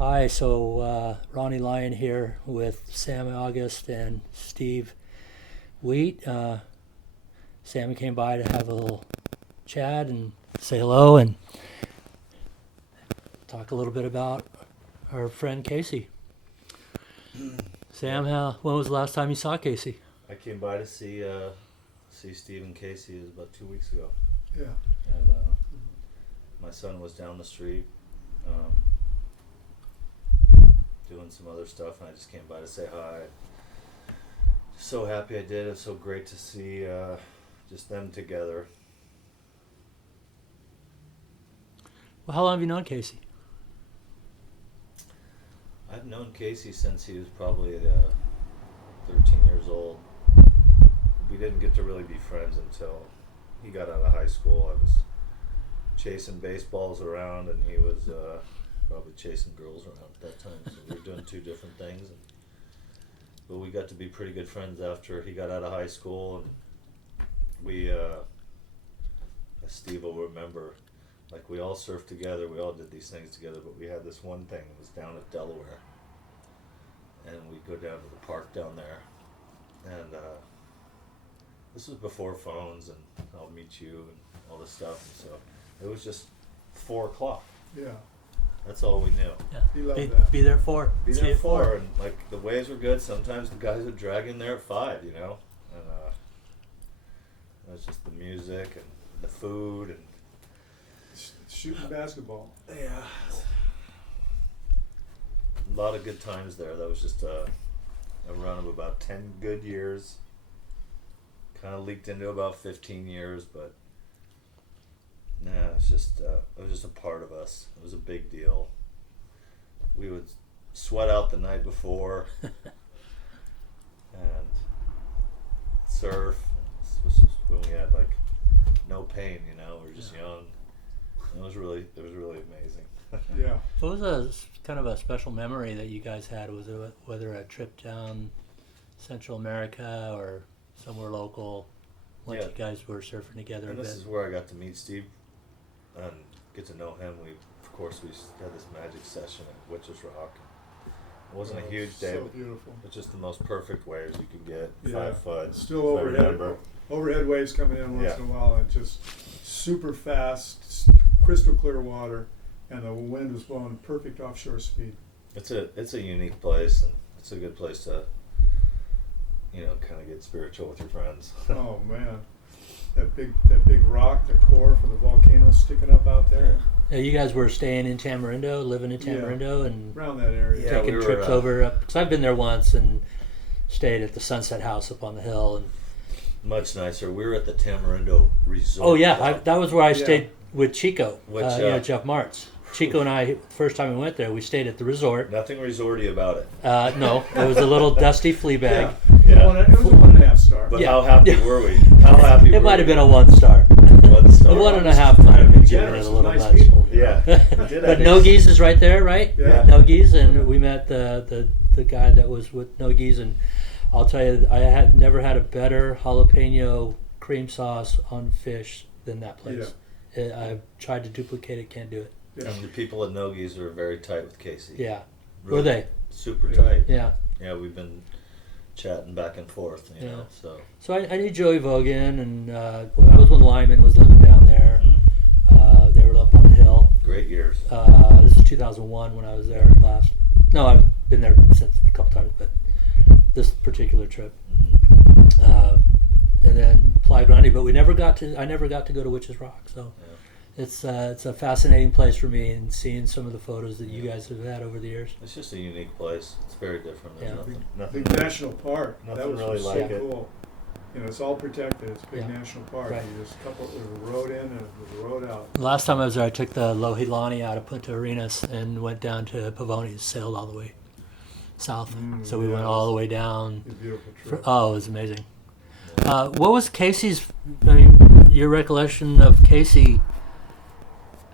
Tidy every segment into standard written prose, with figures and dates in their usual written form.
Hi, so Ronnie Lyon here with Sam August and Steve Wheat. Sammy came by to have a little chat and say hello and talk a little bit about our friend Casey. Sam, when was the last time you saw Casey? I came by to see Steve and Casey. It was about 2 weeks ago. Yeah. And my son was down the street doing some other stuff, and I just came by to say hi. Just so happy I did. It was so great to see just them together. Well, how long have you known Casey? I've known Casey since he was probably 13 years old. We didn't get to really be friends until he got out of high school. I was chasing baseballs around, and he was probably chasing girls around at that time. So we were doing two different things. But we got to be pretty good friends after he got out of high school. And we, as Steve will remember, like we all surfed together. We all did these things together. But we had this one thing. It was down at Delaware. And we'd go down to the park down there. And this was before phones and I'll meet you and all this stuff. And so it was just 4 o'clock. Yeah. That's all we knew. Yeah. He loved that. Be there at 4. Be See there you at 4, and like the waves were good. Sometimes the guys would drag in there at 5, you know. And it was just the music and the food and Shooting basketball. yeah, a lot of good times there. That was just a run of about 10 good years. Kind of leaked into about 15 years, but nah, it was just a part of us. It was a big deal. We would sweat out the night before and surf. This was when we had like no pain, you know. We were just young. It was really amazing. Yeah. What was a kind of a special memory that you guys had? Was it whether a trip down Central America or somewhere local once Yeah. you guys were surfing together And a this bit? is where I got to meet Steve and get to know him. We had this magic session at Witch's Rock. It wasn't a huge day, So but beautiful. it's just the most perfect waves you could get. Yeah. 5 foot. Still if I remember. overhead waves coming in once Yeah. in a while, and just super fast, crystal clear water, and the wind was blowing perfect offshore speed. It's a unique place, and it's a good place to, you know, kind of get spiritual with your friends. Oh man, that big rock, the core for the volcano sticking up out there, Yeah, you guys were staying in Tamarindo, living in Yeah. Tamarindo, and around that area. Yeah. taking we were, trips over up. Because I've been there once and stayed at the Sunset House up on the hill. And Much nicer. We were at the Tamarindo Resort. oh yeah, that was where I Yeah. stayed with Chico, Which, Jeff Martz. Chico and I, first time we went there, we stayed at the resort. Nothing resorty about it. No, it was a little dusty flea bag. Yeah. It was a 1.5 star. But Yeah. how happy Yeah. were we? How happy It were might have we? been a 1 star. 1 star. A 1.5 might have been giving it Generous, a little nice much. people. Yeah. But Nogies is right there, right? Yeah. Nogies, and we met the guy that was with Nogies, and I'll tell you, I had never had a better jalapeno cream sauce on fish than that place. I've tried to duplicate it, can't do it. Yeah. And the people at Nogies are very tight with Casey. Yeah. Really Were they? Super Yeah. tight. Yeah. Yeah, we've been chatting back and forth, you Yeah. know, so. So I knew Joey Vogan, and that was when Lyman was living down there. They were up on the hill. Great years. This is 2001 when I was there last. No, I've been there since a couple times, but this particular trip. And then Ply Grundy, but I never got to go to Witch's Rock. So Yeah. it's a fascinating place for me, and seeing some of the photos that you guys have had over the years. It's just a unique place. It's very different. There's Yeah. nothing Big national park. Nothing That was really so like it. cool. You know, it's all protected. It's a big Yeah. national park. Right. You just there's a road in and there's a road out. The last time I was there, I took the Lohilani out of Punta Arenas and went down to Pavones, sailed all the way south. So we went all the way down. It's a beautiful trip. Oh, it was amazing. What was Casey's? Your recollection of Casey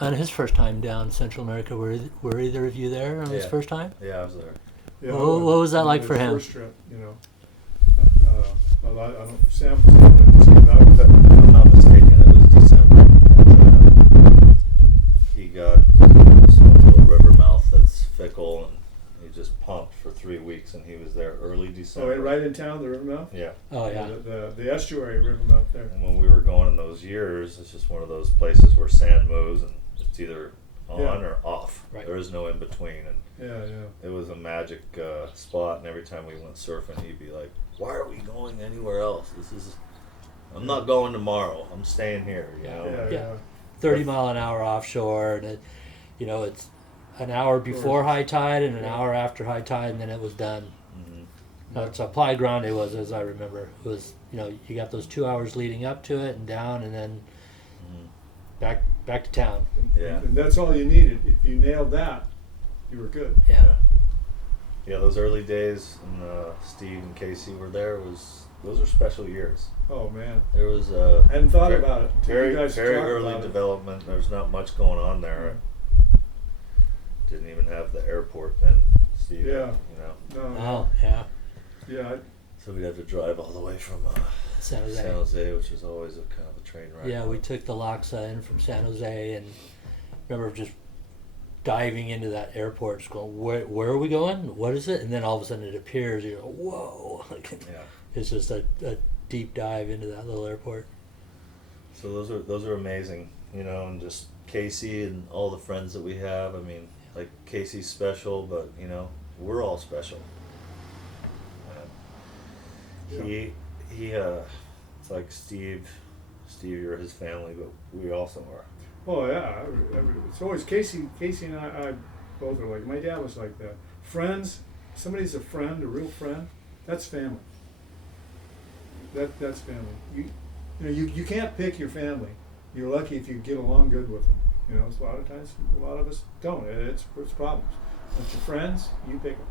on his first time down Central America? Were either of you there on his Yeah. first time? Yeah, I was there. Yeah, What was that it like for his him? First trip, you know. Well, I don't. Sam didn't see about If it. I'm not mistaken, it was December. And, he got this one little river mouth that's fickle 6, and he was there early So December. right in town, the river mouth. Yeah. Oh yeah. The estuary river mouth there. And when we were going in those years, it's just one of those places where sand moves and it's either on Yeah. or off. Right. There is no in between, and Yeah, yeah. it was a magic spot. And every time we went surfing, he'd be like, "Why are we going anywhere else? I'm not going tomorrow. I'm staying here." You know. Yeah, Yeah. yeah. 30 mile an hour offshore, and it's an hour before high tide and an hour after high tide, and then it was done. Mhm. So Playa Grande was, as I remember, it was, you got those 2 hours leading up to it and down, and then Mhm. back to town. Yeah. And that's all you needed. If you nailed that, you were good. Yeah. Yeah, those early days when Steve and Casey were there those are special years. Oh man, There was I hadn't thought Very- about it. till you very guys very talked early about it. development. There's not much going on there. Didn't even have the airport then, Steve. Yeah. You know, No, Oh yeah. yeah, so we'd have to drive all the way from San Jose. San Jose, which is always a kind of a train ride. Yeah, we took the Loxa in from San Jose, and remember just diving into that airport, just going, where are we going? What is it? And then all of a sudden it appears. You go, whoa! Yeah. It's just a deep dive into that little airport. So those are amazing, and just Casey and all the friends that we have. I mean, like Casey's special, but we're all special. He it's like Steve, you're his family, but we also are. Oh yeah, it's always Casey and I both are like, my dad was like that. Friends, somebody's a friend, a real friend, that's family. That's family. You can't pick your family. You're lucky if you get along good with them. A lot of times, a lot of us don't. It's problems. But your friends, you pick them.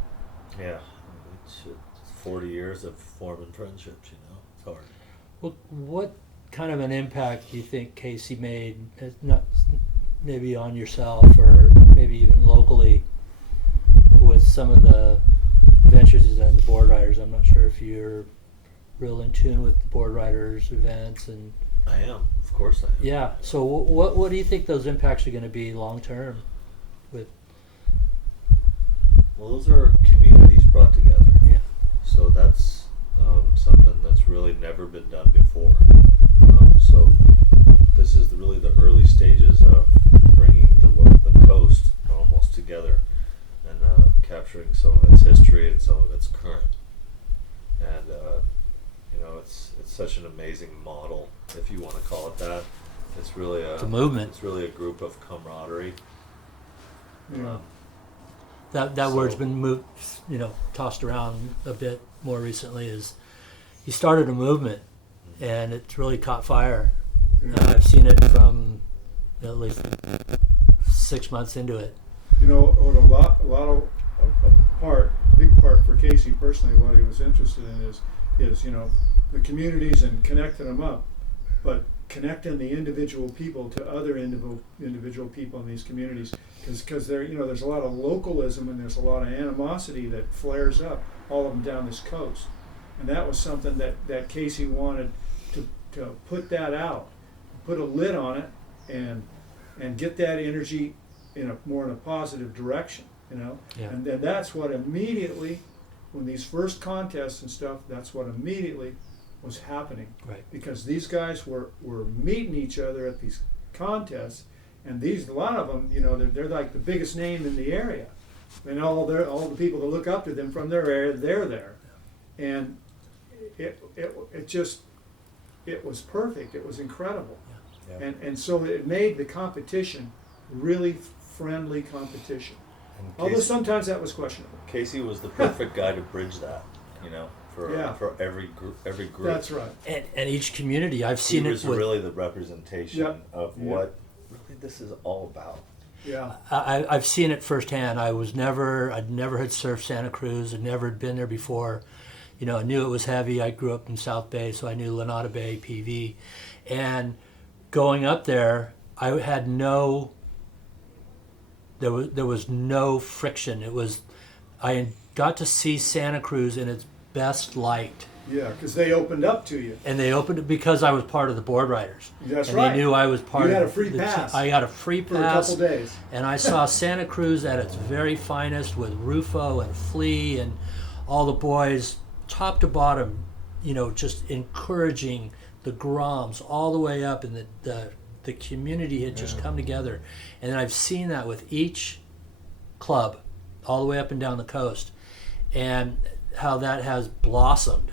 Yeah, it's 40 years of forming friendships. It's hard. Well, what kind of an impact do you think Casey made, not maybe on yourself or maybe even locally, with some of the ventures he's done, the board riders? I'm not sure if you're real in tune with the board riders events and. I am, of course I am. Yeah. So what do you think those impacts are going to be long term? With Well, those are communities brought together. Yeah. So that's something that's really never been done before. So this is really the early stages of bringing the coast almost together and capturing some of its history and some of its current. And it's such an amazing model, if you want to call it that. It's really the movement. It's really a group of camaraderie. Yeah. That word's been moved, tossed around a bit more recently. Is he started a movement, and it's really caught fire. I've seen it from at least 6 months into it. What big part for Casey personally, what he was interested in is the communities and connecting them up, but connecting the individual people to other individual people in these communities, because there's a lot of localism and there's a lot of animosity that flares up, all of them down this coast, and that was something that Casey wanted to put that out, put a lid on it, and get that energy more in a positive direction, Yeah. and then that's what immediately, when these first contests and stuff, that's what immediately was happening. Right. Because these guys were meeting each other at these contests, and a lot of them, they're like the biggest name in the area, and all the people that look up to them from their area, they're there, and it was perfect. It was incredible, Yeah. and so it made the competition really friendly competition. And Although sometimes that was questionable. Casey was the perfect guy to bridge that, for every group. That's right. And each community, I've He seen was it with. really the representation Yep. of Yep. what really this is all about. Yeah. I've seen it firsthand. I'd never had surfed Santa Cruz. I'd never had been there before. I knew it was heavy. I grew up in South Bay, so I knew Lanada Bay, PV. And going up there, I had there was no friction. I got to see Santa Cruz in its best light. Yeah, because they opened up to you. And they opened it because I was part of the board riders. That's and right. They knew I was part You of had a free pass I got a free for pass. a couple days. And I saw Santa Cruz at its very finest with Rufo and Flea and all the boys, top to bottom, just encouraging the Groms all the way up, and the community had just come together. And I've seen that with each club all the way up and down the coast, and how that has blossomed,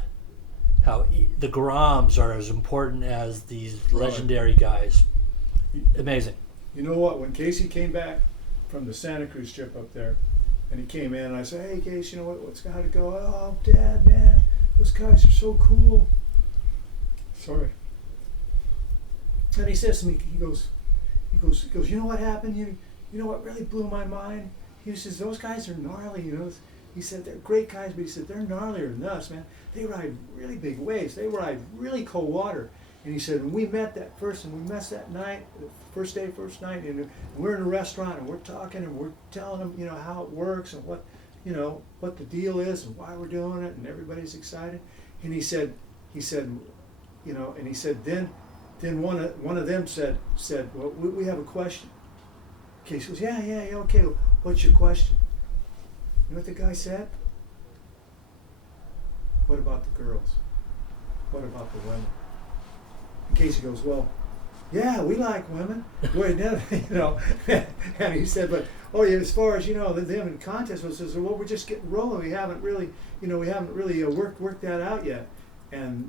how the Groms are as important as these legendary guys. Amazing. You know what? When Casey came back from the Santa Cruz trip up there, and he came in, and I said, "Hey, Casey, you know what's got to go?" "Oh, Dad, man, those guys are so cool." Sorry. And he says to me, he goes, "You know what happened? You know what really blew my mind?" He says, "Those guys are gnarly, He said, "They're great guys, but he said, they're gnarlier than us, man. They ride really big waves. They ride really cold water." And he said, "When we met that night, first night, and we're in a restaurant, and we're talking, and we're telling them, how it works, and what the deal is, and why we're doing it, and everybody's excited." And he said, then one of them said, "Well, we have a question." Casey goes, yeah, okay, what's your question?" You know what the guy said? "What about the girls? What about the women?" And Casey goes, "Well, yeah, we like women." And he said, "But as far as them in contest was, well, we're just getting rolling. We haven't really, worked that out yet." And